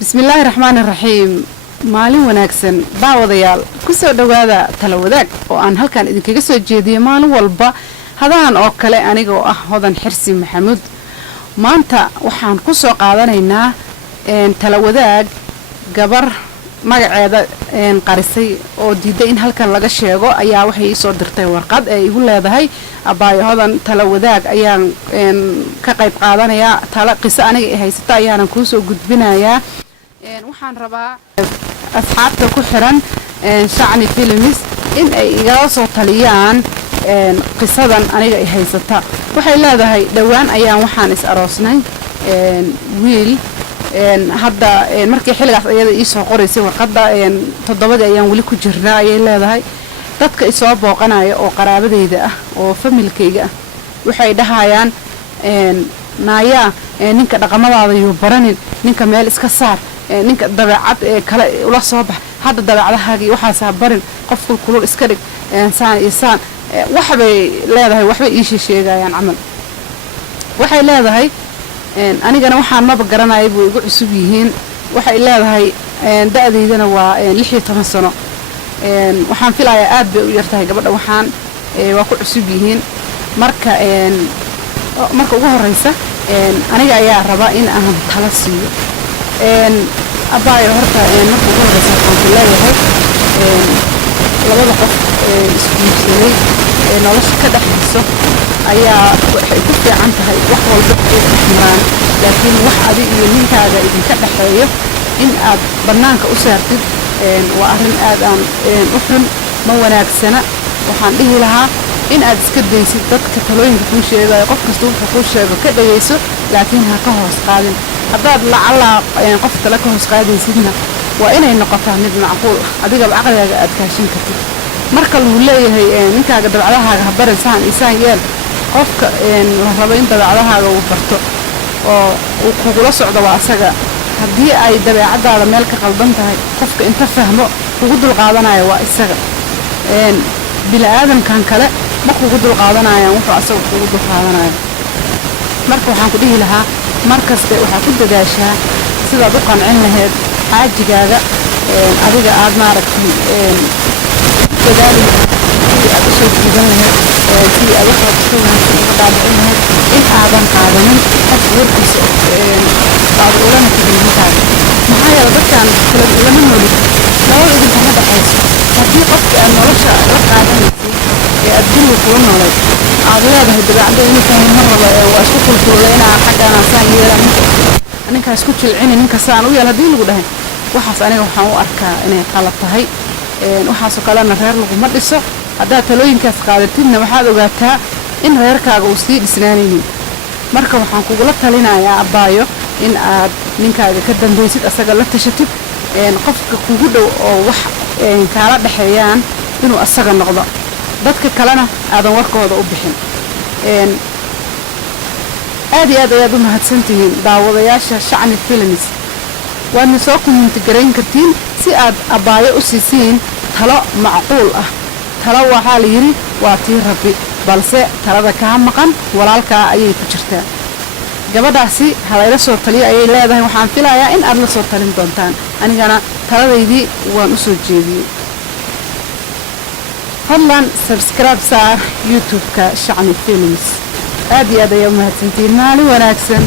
بسم الله الرحمن الرحيم مالين وناكسن داوديال كسو دوادا talo wadaag oo aan halkan idinkaga soo jeediyo maalin walba hadaan oo kale aniga oo ah hodan xirsi maxamuud maanta waxaan ku soo qaadanaynaa talo wadaag gabar magaceeda qarisay oo diiday in halkan laga sheego ayaa waxay soo dirtay warqad ay igu leedahay abaayo hodan talo wadaag ayaan ka qayb qaadanaya talo qiso aniga ay haysata ayaan ku soo gudbinayaa waxaan rabaa asxaabta ku xiran shacni films in ay igala soo taliyaan qisadan aniga ay haysata waxay leedahay dhawaan ayaan waxaan is aroosnay wiil hadda markii xilligaas ayada ii soo qoraysay warqadda 7 ayaan wali ku jirnaa ayay leedahay dadka isoo booqanaya oo qaraabadeyda ah oo familkayga ah waxay dhahayaan naaya ninka dhaqamadaada iyo baranin ninka meel iska saar ninka dabeecad kale ula soo bax hadda dabeecadahaagii waxaas barin qofku kulul iska dhig saan isaan waxbay leedahay waxbay ii sheegayaan amal waxay leedahay anigana waxaan ma garanayay buu igu cusub yihiin waxay leedahay da'deydana waa 16 sano waxaan filayaa aad bay u yartahay gabadha waxaan waa ku cusub yihiin marka ugu horeysa aniga ayaa raba in aan tala siiyo abaayo horta marka ugu horeysa waxaan leeyahay labada qof isguursaday nolosha ka dhaxayso ayaa waxay ku fiican tahay wax walba oo xiraan laakiin wax adiga iyo ninkaaga idinka dhaxeeyo in aad banaanka u saartid waa arrin aad aan u xun ma wanaagsana waxaan dhihi lahaa in aad iska daysid dadka talooyinka ku sheegayo qof kasta wuxuu ku sheego ka dhageyso laakiin ha ka hoos qaadin haddaad lacala qof kale ka hoos qaadaysidna waa inay noqotaa mid macquul adiga aqligaaga aad kaashin kartid marka uu leeyahay ninkaaga dabacadahaaga ha barin saan isaan yeel qofka la rabo in dabacadahaaga uu barto oo uu kugula socdo waa asaga haddii ay dabeecadaada meel ka qaldan tahay qofka inta fahmo kugu dul qaadanayo waa isaga bilaadankan kale ma kugu dul qaadanayaan wuxuu asaga kugu dul qaadanayo marka waxaan ku dhihi lahaa markaste waxaa ku dadaashaa sidaad u qancin lahayd xaajigaaga adiga aad maaragtay dadaali si aad usoo jiidan lahayd si aad usoo dhaadhicin lahayd in aadan qaadanin qof warkiisa aad ulana tegin ninkaaga maxaa yeele dadkaan kala ulama noolid labada idinka ma dhaxayso haddii qofka aad nolosha la qaadanaysay ee aad guriga kula noolay aad leedahay dabeecadda ninkaan mar raba waa isku kulkulayna xaggaana saan yeelan ninka isku jilcin ninka saan u yeel hadii lagu dhahay waxaas aniga waxaan u arkaa inay qalad tahay waxaas oo kale reer lagu ma dhiso hadaa talooyinkaas qaadatidna waxaad ogaataa in reerkaaga uu sii dhisnaanaynin marka waxaan kugula talinayaa abaayo in aad ninkaaga ka dambaysid asaga la tashatid qofka kugu dhow oo wax kala dhaxeeyaan inuu asaga noqdo dadka kalena aadan warkooda u bixin aad iyo aad ayaad u mahadsantihiin daawadayaasha shacni films waadna soo kuminti garayn kartiin si aad abaayo u siisiin talo macquul ah talo waxaa la yiri waa tii rabbi balse talada kaa maqan walaalkaa ayay ku jirtaa gabadhaasi halayla soo taliyo ayay leedahay waxaan filayaa in aad la soo talin doontaan anigana taladaydii waan u soo jeediyey fadlan subscribe saar youtube-ka shacni films aad iyo aad ayaa u mahadsantihiin maalin wanaagsan